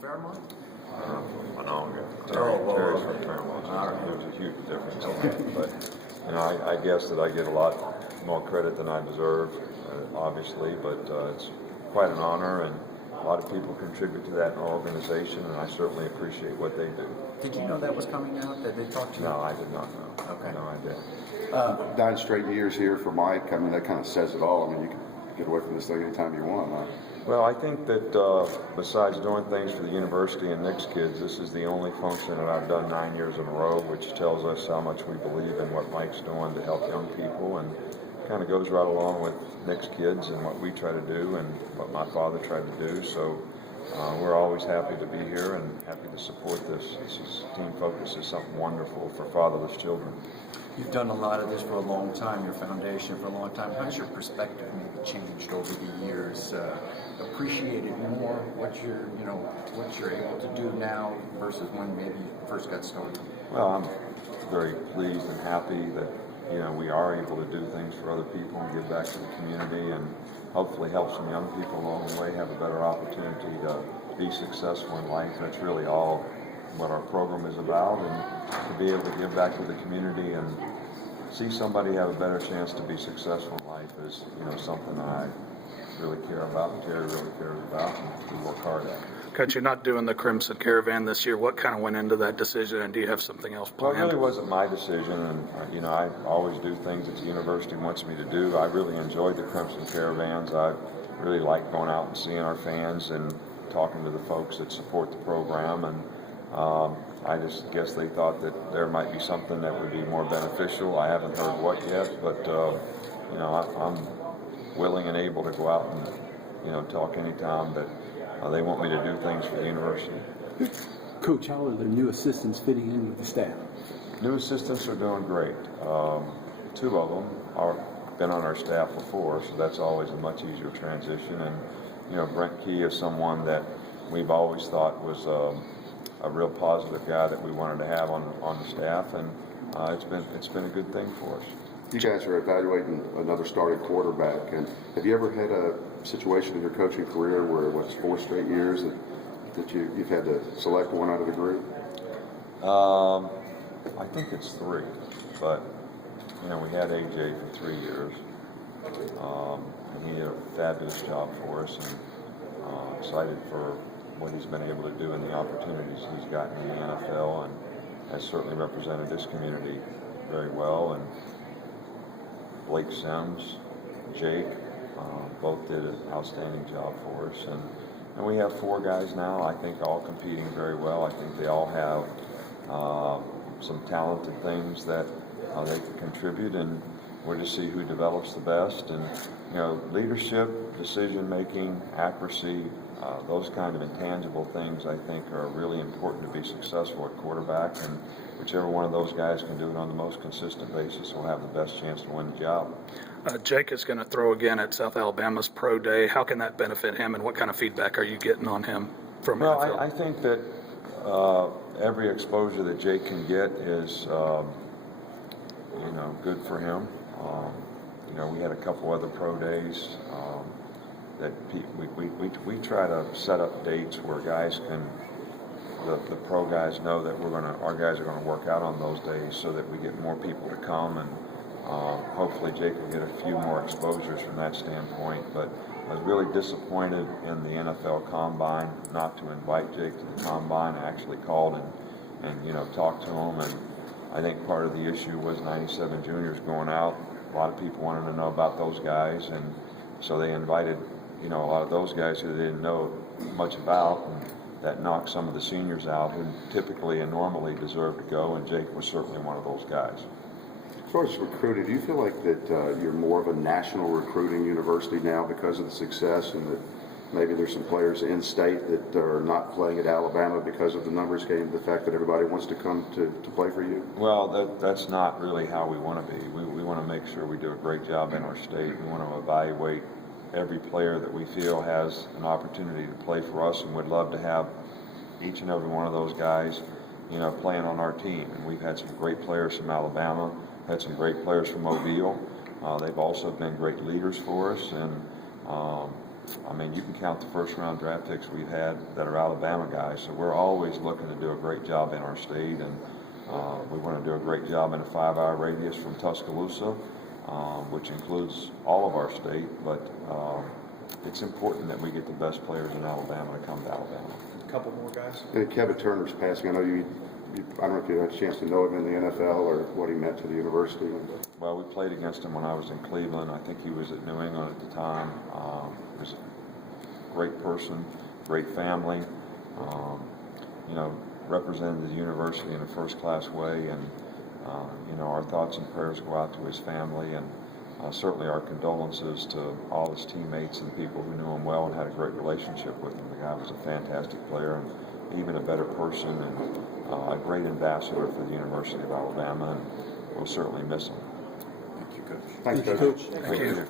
Fairmont? Terry's from Fairmont. There's a huge difference in that. But, I guess that I get a lot more credit than I deserve, obviously, but it's quite an honor, and a lot of people contribute to that in our organization, and I certainly appreciate what they do. Did you know that was coming out, that they talked to you? No, I did not know. Okay. No, I didn't. 9 straight years here for Mike. I mean, that kind of says it all. I mean, you can get away from this thing anytime you want. Huh? Well, I think that besides doing things for the university and Nick's kids, this is the only function that I've done 9 years in a row, which tells us how much we believe in what Mike's doing to help young people, and kind of goes right along with Nick's kids and what we try to do and what my father tried to do. So we're always happy to be here and happy to support this. Team Focus is something wonderful for fatherless children. You've done a lot of this for a long time, your foundation for a long time. How's your perspective maybe changed over the years? Appreciated more what you're able to do now versus when maybe you first got started? Well, I'm very pleased and happy that we are able to do things for other people and give back to the community, and hopefully help some young people along the way have a better opportunity to be successful in life. That's really all what our program is about, and to be able to give back to the community and see somebody have a better chance to be successful in life is something that I really care about, and Terry really cares about, and we work hard at. Coach, you're not doing the Crimson Caravan this year. What kind of went into that decision, and do you have something else planned? Well, it really wasn't my decision, and I always do things that the university wants me to do. I really enjoyed the Crimson Caravans. I really like going out and seeing our fans and talking to the folks that support the program, and I just guess they thought that there might be something that would be more beneficial. I haven't heard what yet, but I'm willing and able to go out and talk anytime that they want me to do things for the university. Coach, how are the new assistants fitting in with the staff? New assistants are doing great. 2 of them are been on our staff before, so that's always a much easier transition. And Brent Key is someone that we've always thought was a real positive guy that we wanted to have on the staff, and it's been a good thing for us. You guys are evaluating another starting quarterback, and have you ever had a situation in your coaching career where it was 4 straight years that you've had to select one out of the group? I think it's 3, but we had AJ for 3 years, and he did a fabulous job for us, and excited for what he's been able to do and the opportunities he's gotten in the NFL, and has certainly represented this community very well. And Blake Sims, Jake, both did an outstanding job for us, and we have 4 guys now, I think, all competing very well. I think they all have some talented things that they can contribute, and we're to see who develops the best. And leadership, decision making, accuracy, those kind of intangible things I think are really important to be successful at quarterback, and whichever one of those guys can do it on the most consistent basis will have the best chance to win the job. Jake is going to throw again at South Alabama's Pro Day. How can that benefit him, and what kind of feedback are you getting on him from Well, NFL? I think that every exposure that Jake can get is good for him. We had a couple other pro days that we try to set up dates where guys can, the pro guys know that our guys are going to work out on those days, so that we get more people to come, and hopefully Jake will get a few more exposures from that standpoint. But I was really disappointed in the NFL Combine not to invite Jake to the Combine. I actually called and talked to him, and I think part of the issue was 97 juniors going out. A lot of people wanted to know about those guys, and so they invited a lot of those guys who they didn't know much about, and that knocked some of the seniors out who typically and normally deserve to go, and Jake was certainly one of those guys. As far as recruiting, do you feel like that you're more of a national recruiting university now because of the success, and that maybe there's some players in state that are not playing at Alabama because of the numbers game, the fact that everybody wants to come to play for you? Well, that's not really how we want to be. We want to make sure we do a great job in our state. We want to evaluate every player that we feel has an opportunity to play for us, and would love to have each and every one of those guys, playing on our team. And we've had some great players from Alabama, had some great players from Mobile. They've also been great leaders for us, and I mean, you can count the first-round draft picks we've had that are Alabama guys, so we're always looking to do a great job in our state, and we want to do a great job in a 5-hour radius from Tuscaloosa, which includes all of our state, but it's important that we get the best players in Alabama to come to Alabama. A couple more guys. And Kevin Turner's passing. I know I don't know if you had a chance to know him in the NFL or what he meant to the university. Well, we played against him when I was in Cleveland. I think he was at New England at the time. He was a great person, great family. You know, represented the university in a first-class way, and you know, our thoughts and prayers go out to his family, and certainly our condolences to all his teammates and people who knew him well and had a great relationship with him. The guy was a fantastic player and even a better person, and a great ambassador for the University of Alabama, and we'll certainly miss him. Thank you, Coach. Thanks, Thank you, Coach. Coach. Thank you.